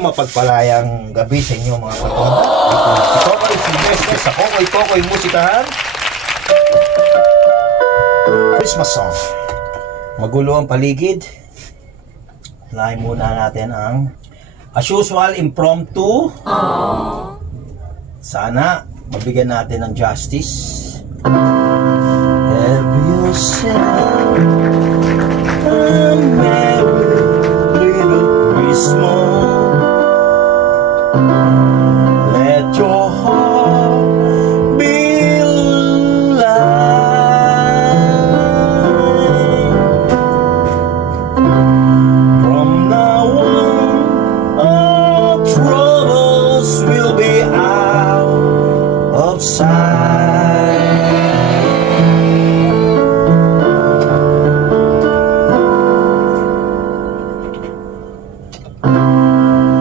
Mapagpalayang gabi sa inyo mga paton. Si Kokoy Silvestre sa Kokoy Kokoy Musikahan. Christmas song. Magulo ang paligid. Lahin muna natin ang as usual impromptu. Sana mabigyan natin ng justice. outside.